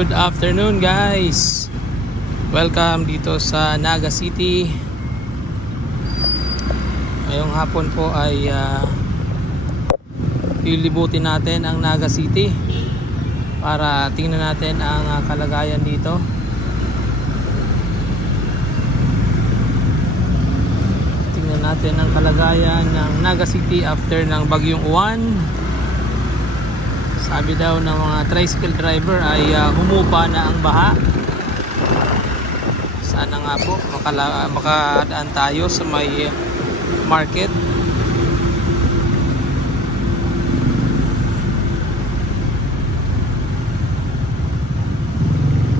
Good afternoon guys. Welcome dito sa Naga City. Ngayong hapon po ay lilibutin natin ang Naga City para tingnan natin ang kalagayan dito. Tingnan natin ang kalagayan ng Naga City after ng bagyong Uwan. Sabi daw ng mga tricycle driver ay humupa na ang baha. Sana nga po makadaan tayo sa may market.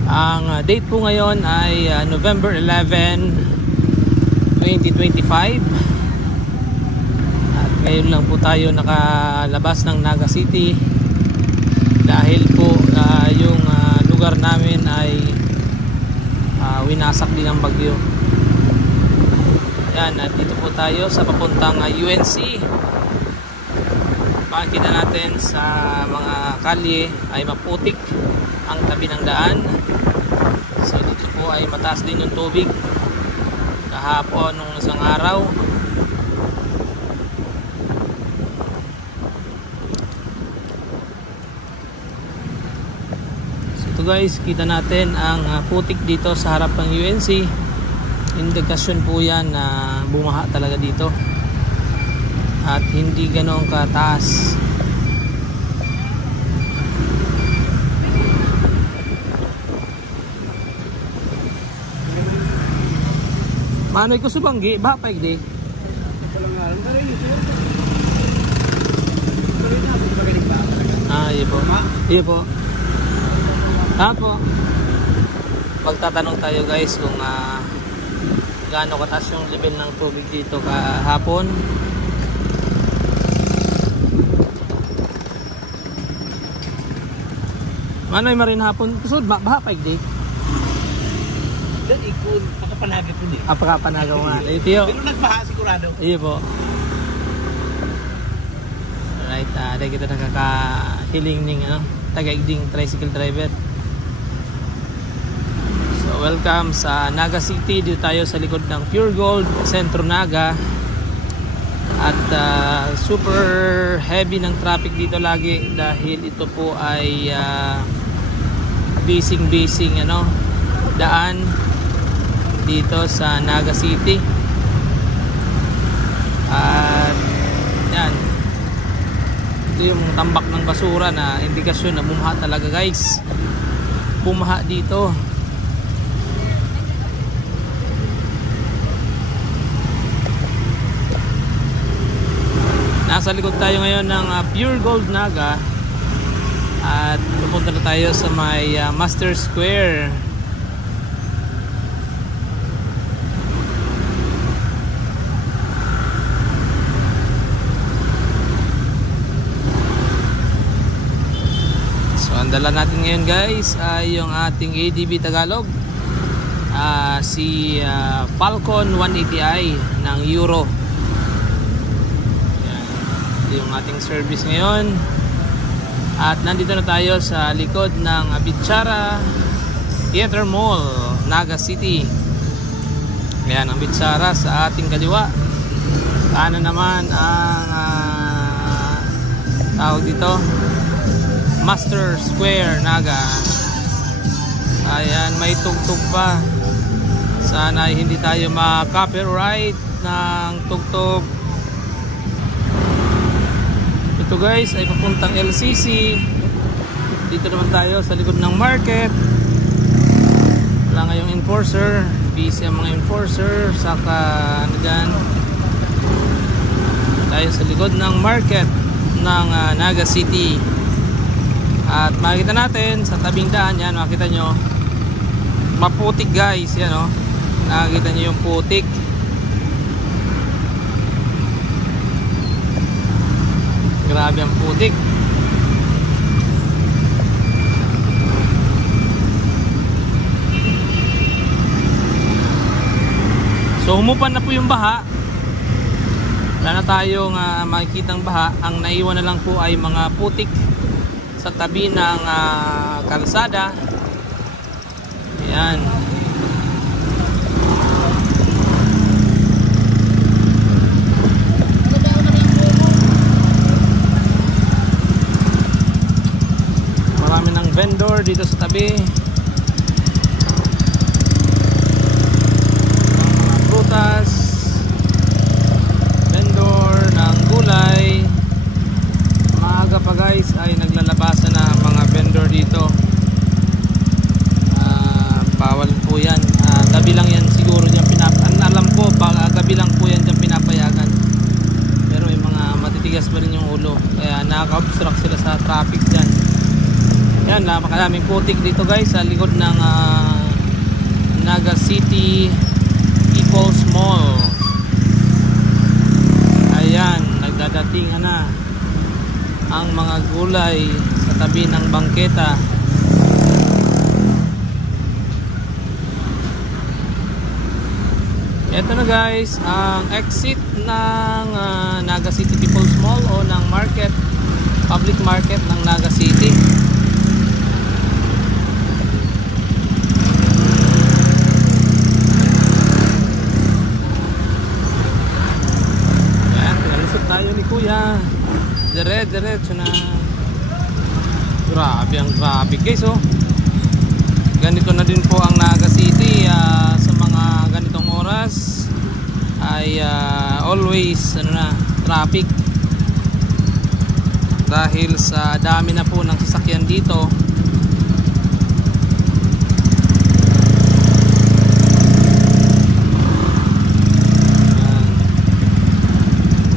Ang date po ngayon ay November 11, 2025. At ngayon lang po tayo nakalabas ng Naga City. Dahil po yung lugar namin ay winasak din ng bagyo. Yan, at dito po tayo sa papuntang UNC. Makikita natin sa mga kalye ay maputik ang tabi ng daan. So dito po ay mataas din yung tubig kahapon nung isang araw. So guys, kita natin ang putik dito sa harap ng UNC. Indikasyon po yan na bumaha talaga dito at hindi ganoong kataas. Manoy ko subanggi, ba pa igdi? Iya po. Iya po. Tapo. Magtatanong tayo guys kung gaano kataas yung level ng tubig dito kahapon. Manoy marin hapon kusod baha pa igdi. Dan ikon pakapanagay po ni. Pakapanagaw nga. Ito. Pero nagbaha sigurado. Iya po. Alright, dahil kita nakakahiling ning taga-igding tricycle driver. So welcome sa Naga City. Dito tayo sa likod ng Pure Gold, Sentro Naga. At super heavy ng traffic dito lagi dahil ito po ay basing daan dito sa Naga City. At yan, ito yung tambak ng basura na indikasyon na bumaha talaga guys. Bumaha dito. Nasa likod tayo ngayon ng Pure Gold Naga at pupunta na tayo sa may Master Square. So ang dala natin ngayon guys ay yung ating ADB Tagalog, si Falcon 180i ng Euro. Yung ating service ngayon. At nandito na tayo sa likod ng Bitsara Theater Mall, Naga City. Ayan ang Bitsara sa ating kaliwa. Kanan naman ang tawag dito Master Square Naga. Ayan, may tugtog pa. Sana hindi tayo ma-copyright ng tugtog. Ito guys ay papuntang LCC. Dito naman tayo sa likod ng market. Wala ngayong enforcer. Busy ang mga enforcer. Saka dyan tayo sa likod ng market ng Naga City. At makikita natin sa tabing daan yan, makikita nyo maputik guys. Yan o, nakikita nyo yung putik. Grabe ang putik. So humupan na po yung baha. Wala na tayong makikitang baha. Ang naiwan na lang po ay mga putik sa tabi ng kalsada Yan. Marami ng vendor dito sa tabi. Mga prutas, vendor ng gulay. Maaga pa guys ay naglalabasan na ang mga vendor dito. Bawal po yan. Gabi lang yan siguro dyan alam ko, gabi lang po yan dyan pinapayagan. Pero yung mga matitigas pa rin yung ulo. Kaya nakaka-obstruct sila sa traffic dyan. Yan, napakaraming putik dito guys sa likod ng Naga City People's Mall. Ayan, nagdadatingan na ang mga gulay sa tabi ng bangketa. Ito na guys, ang exit ng Naga City People's Mall o ng market, public market ng Naga City. Ayan, pinalusot tayo ni Kuya. Diretso na. Grabe, ang grabe guys oh. Ganito na din po ang Naga City sa mga ganitong oras ay always traffic dahil sa dami na po ng sasakyan dito.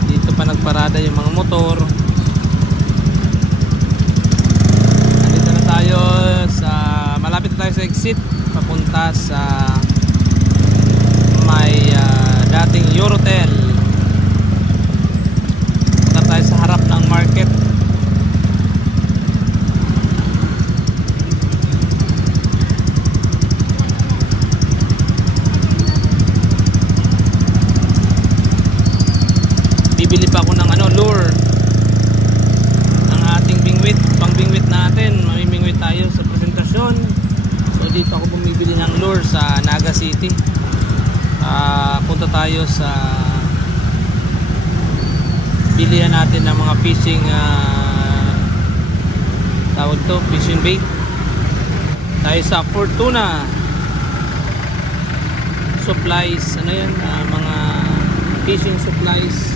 Dito pa nagparada yung mga motor. Nandito na tayo malapit tayo sa exit papunta sa may dating Eurotel. Punta tayo sa harap ng market. Bibili pa ako ng lure ng ating bingwit, pang bingwit natin. Mamimingwit tayo sa presentasyon. So dito ako bumibili ng lure sa Naga City. Punta tayo sa bilihan natin ng mga fishing tawag to, fishing bait. Tayo sa Fortuna Supplies, yan, mga fishing supplies.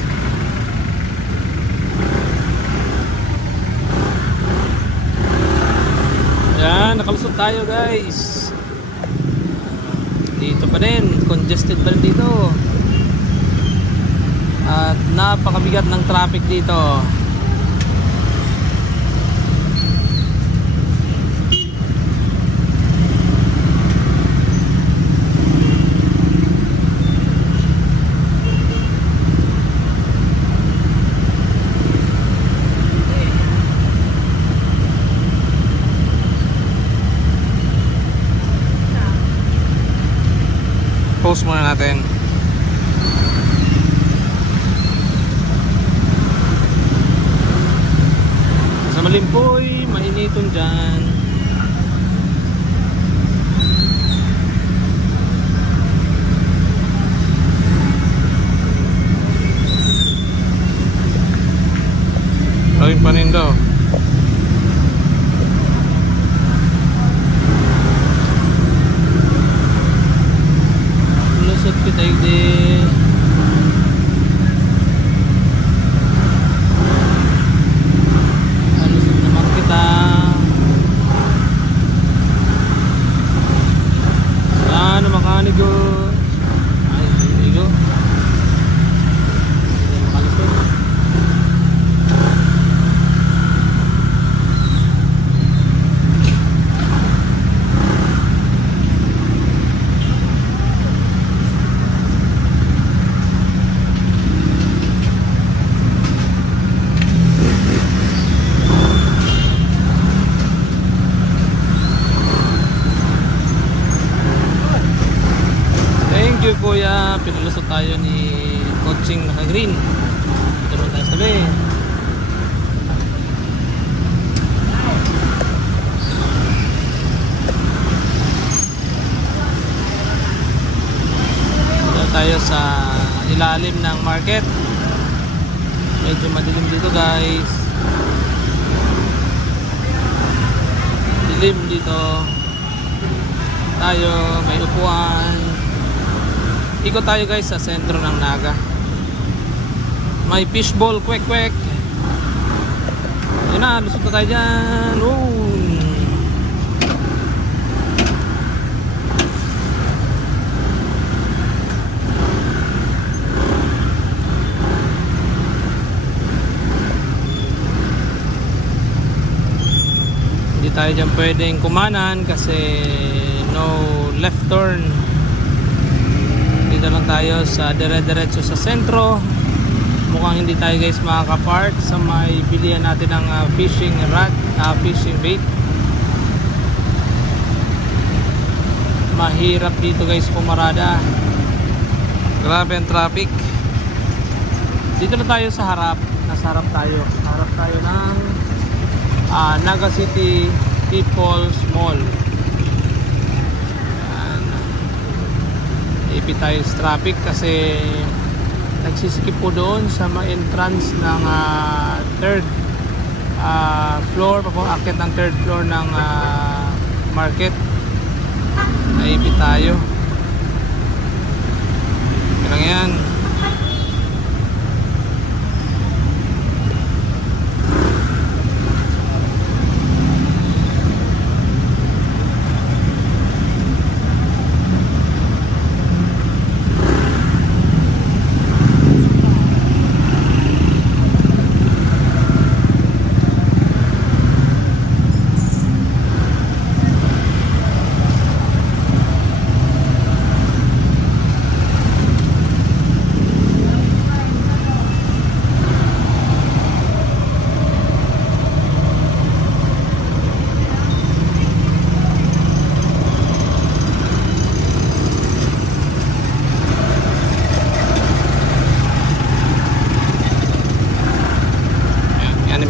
Yan, nakalusot tayo guys. Dito pa rin, congested pa rin dito. At napakabigat ng traffic dito. Post muna natin. Sa Malimpoy, mainiton dyan. Maraming panindo. Kita di halusot naman kita. Ano makanigo? Ay, igo. Makalusot. Kuya, pinalusot tayo ni coaching naka-green. Ito naman tayo sa tabi. tayo sa ilalim ng market. Medyo madilim dito guys. Dilim dito. Tayo, may upuan. Ikot tayo guys sa sentro ng Naga. May fishball, kwek-kwek. Yun na, lusot na tayo dyan. Hindi tayo dyan pwedeng kumanan kasi no left turn. Dito lang tayo sa dire-diretso sa sentro. Mukhang hindi tayo guys makaka-park sa may bilihan natin ng fishing rod, fishing bait. Mahirap dito guys pumarada. Grabe ang traffic. Dito na tayo sa harap. Nasa harap tayo. Harap tayo ng Naga City People's Mall. Ipit tayo sa traffic kasi nagsisikip po doon sa entrance ng third floor, papakakit ng third floor ng market. Naipit tayo. Kailang yan.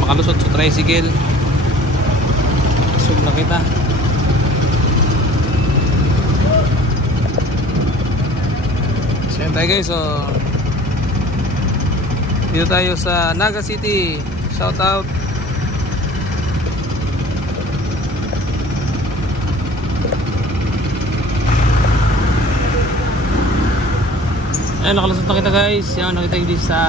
Makalusot sa tricycle. Sub na kita. So yan tayo guys. So dito tayo sa Naga City. Shout out. Ayan, nakalusot na kita guys. Yan, nakita dito sa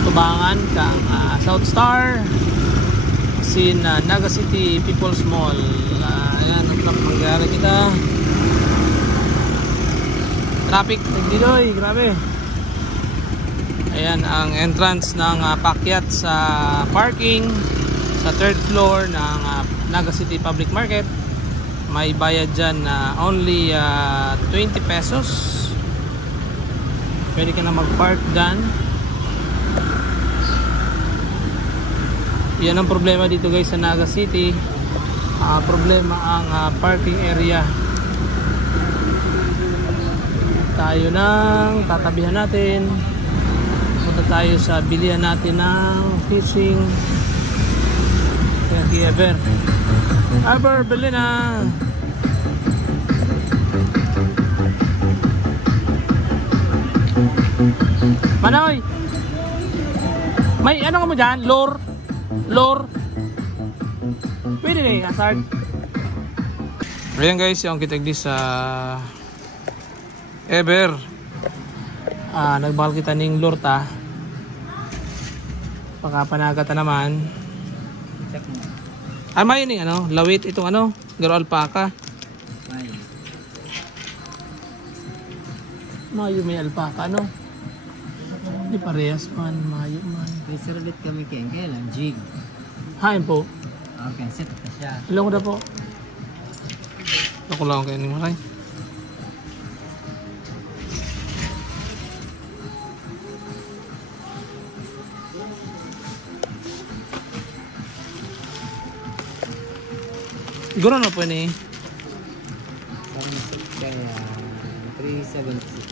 Tubangan kang South Star sin Naga City People's Mall. Ayan, ang mangyari kita. Traffic nagdidoy, grabe. Ayan ang entrance ng pakyat sa parking sa third floor ng Naga City Public Market. May bayad dyan na only 20 pesos. Pwede ka na mag-park dyan. Yan ang problema dito guys sa Naga City. Problema ang parking area. Tayo nang tatabihan natin. Punta tayo sa bilihan natin ng fishing. Kaya Ever, bili na. Manoy, may ano ka mo dyan? Lure. Pwede na yung hazard. Ayan guys, yung kitagdi sa Ever. Nagbakal kita ning lure ta. Pakapanaga ta naman. May yun yung ano, lawit itong ano, garo alpaka. Mayo may alpaka ano. Hindi parehas man, mayo man. Reservit kami kailan, jig. Hain po. Okay, set na siya. Ilang ko na po. Ako lang kayo ni Maray. Siguro na po ni 376.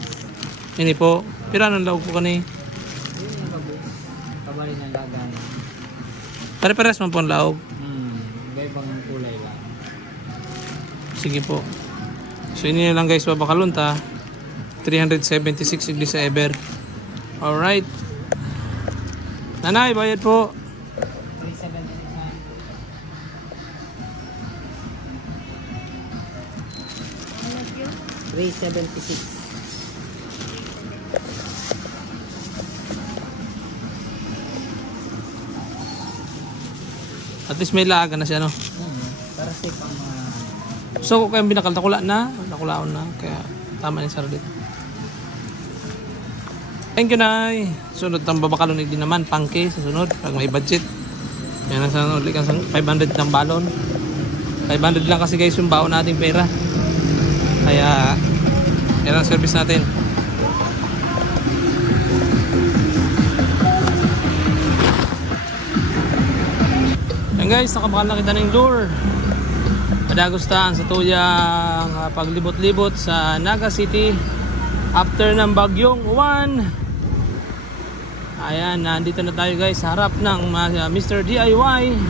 ini po. Pira ng laog po kani. Kabali ng lagay. Pare-pares man po ang laog. Ibang kulay lang. Sige po. So ini lang guys, Babakalunta 376 iglesia ever. Alright. Nanay, bayad po. 376. At least may laga na siya, no? Para safe ang mga... So kung kayong binakaltakula na, nakulaon na, kaya tama ni Sir dito. Thank you, Nay. Sunod ng Babakalon din naman, pangke sa sunod, pag may budget. Yan ang sunod, 500 ng balon. 500 lang kasi guys yung baon nating pera. Kaya, yan ang service natin. Yan guys, nakabakal na kita ng lure. Padagustahan sa tuyang paglibot-libot sa Naga City after ng bagyong Juan. Ayan, nandito na tayo guys sa harap ng Mr. DIY.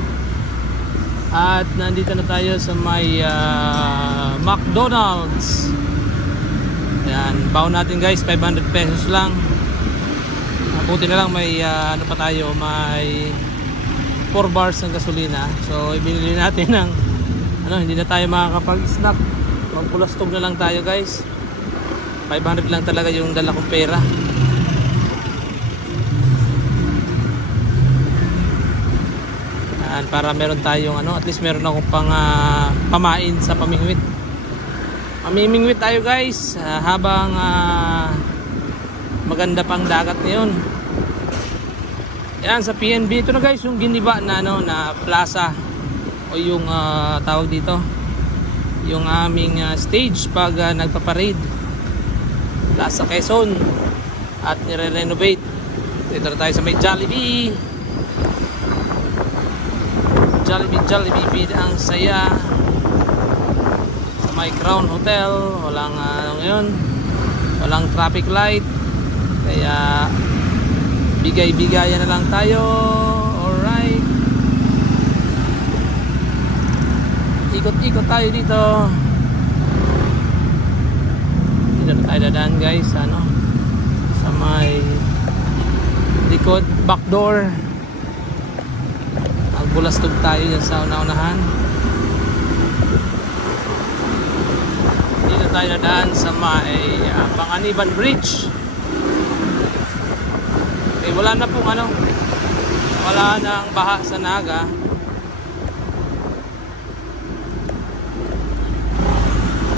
At nandito na tayo sa may McDonald's. Ayan, baon natin guys, 500 pesos lang. Buti na lang may ano pa tayo, may 4 bars ng gasolina. So ibinili natin ng ano, hindi na tayo makakapag-snack. Magpulastog na lang tayo guys. 500 lang talaga yung dala kong pera. Ayan, para meron tayong ano, at least meron akong pang pamain sa pamingwit. Mamimingwit tayo guys habang maganda pang dagat ngayon. Yan sa PNB, ito na guys yung giniba na ano, na plaza o yung tawag dito, yung aming stage pag nagpaparade, Plaza Quezon, at nire-renovate. Dito na tayo sa may Jollibee. Jollibee ang saya. Sa may Crown Hotel, walang ngayon, walang traffic light, kaya bigay-bigayan na lang tayo. Alright, ikot-ikot tayo dito. Dito na tayo dadaan guys, ano, sa may likod, back door. Bulastog tayo dyan sa una-unahan. Dito tayo nadaan sa may Panganiban Bridge. Okay, wala na pong ano, wala na ang baha sa Naga.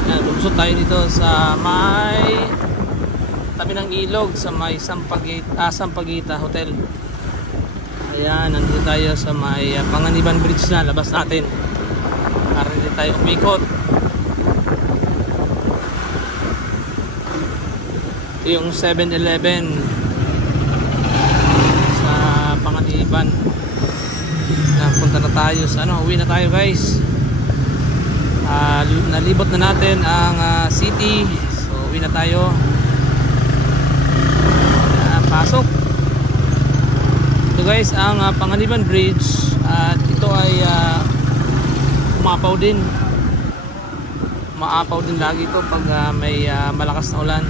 Lumusot tayo dito sa may tabi ng ilog sa may Sampaguita Hotel. Ayan, nandito tayo sa may Panganiban Bridge na, labas natin para hindi tayo umikot. Ito yung 7-Eleven sa Panganiban. Punta na tayo sa ano, uwi na tayo guys. Nalibot na natin ang city, so uwi na tayo. Pasok. Ito guys ang Panganiban Bridge, at ito ay umaapaw din lagi ito pag may malakas na ulan.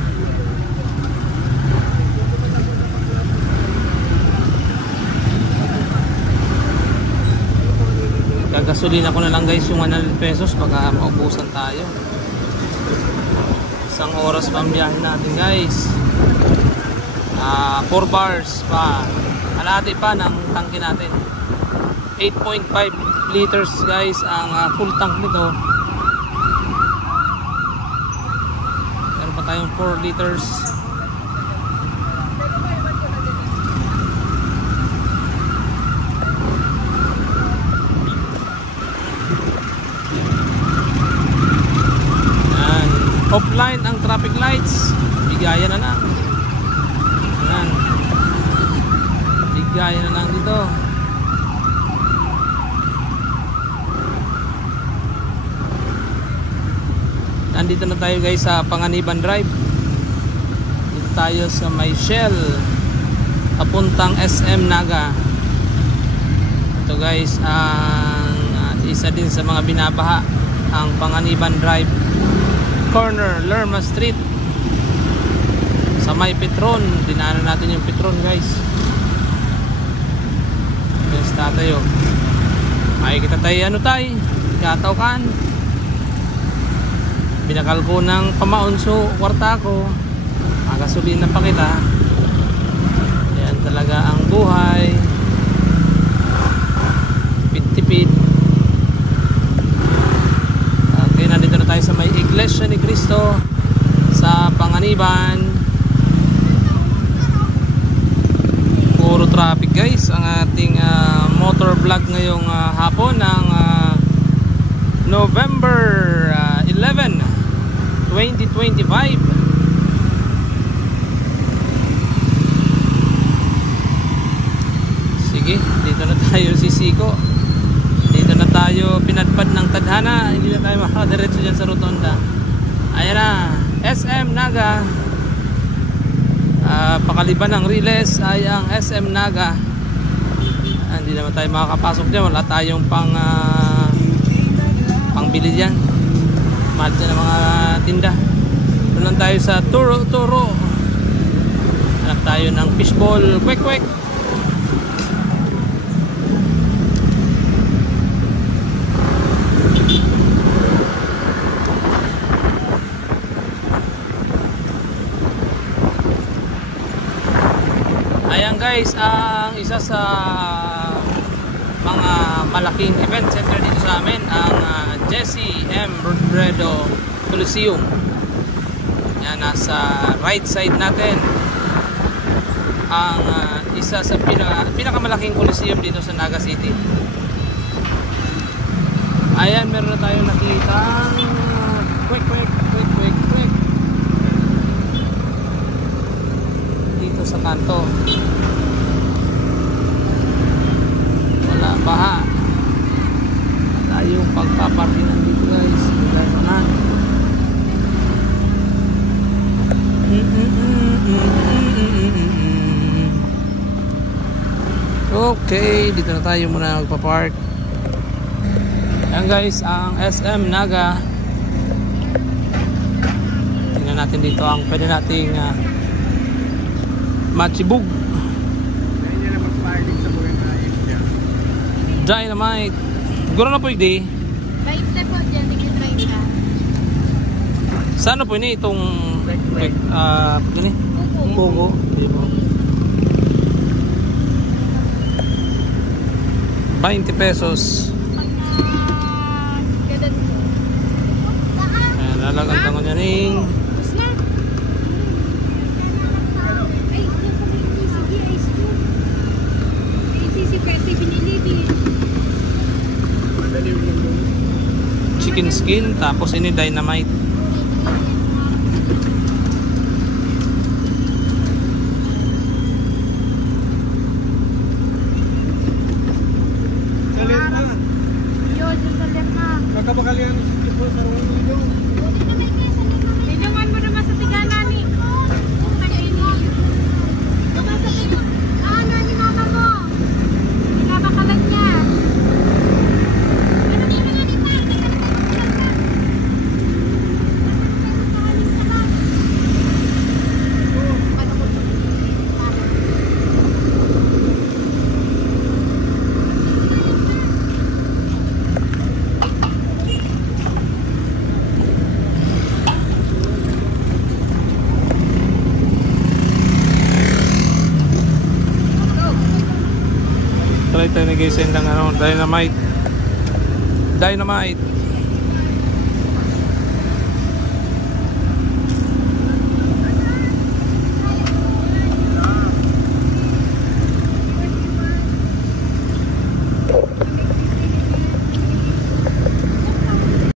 Gagasolina ko na lang guys yung 100 pesos baka maubusan tayo. Isang oras pa ang biyahe natin guys. 4 bars pa, kalahati pa ng tangke natin. 8.5 liters guys ang full tank nito. Meron pa tayong 4 liters. Yan. Offline ang traffic lights, bigayan na lang. Yan. Gaya na lang dito. Nandito na tayo guys sa Panganiban Drive. Dito tayo sa may Shell papuntang SM Naga. Ito guys ang isa din sa mga binabaha, ang Panganiban Drive. corner Lerma Street sa may Petron. Dinaanan natin yung Petron, guys. Yes, tatayo. Ay kita tayo, ano tayo, kataw kan binakal ko ng pamaunso kwarta ko, magasolina pa kita. Yan talaga ang buhay, tipid-tipid. Okay, nandito na tayo sa may Iglesia ni Cristo sa Panganiban. Puro traffic, guys, ang ating motor vlog ngayong hapon ng November 11, 2025. Sige, dito na tayo sisiko. Dito na tayo pinadpad ng tadhana. Hindi na tayo makadiretso dyan sa rotonda. Ayan na, SM Naga. Pakaliban ng Riles ay ang SM Naga. Hindi naman tayo makakapasok dyan. Wala tayong pangbili dyan. Mahal dyan ng mga tinda. Doon lang tayo sa Turo. Hanap tayo ng fishball. Kwek. Ayan, guys, ang isa sa mga malaking event center dito sa amin, ang Jesse M. Robredo Coliseum. Yan, nasa right side natin ang isa sa pinakamalaking coliseum dito sa Naga City. Ayan, meron na tayong nakita kwek dito sa kanto. Wala baha. Tayong pagpaparkingan dito, guys. Wala naman. Okay, dito na tayo muna magpa-park. Ayan, guys, ang SM Naga. Tingnan natin dito ang pwede nating machibug. Dynamite. Siguro na po hindi. 20 po dyan, nag-try ka. Sana po ini itong gini? Pugo. 20 pesos. Ganun po. Ayan, lalagang tangon niya ning. Tapos na. Ay, yung sa may TCB, ice cream. TCB kasi binili din. Chicken skin, tapos ini dynamite. Yun, yung sa Lerma. Kakabakalian si Tipo sa Rungin dito. Tinungan mo naman sa tigana ni. Pagkain mo. Tumasabi mo. Ano ni mama mo? Pinabakalan niya. Ano ni mga ni Pai? Try tayo nag-isend ng dynamite.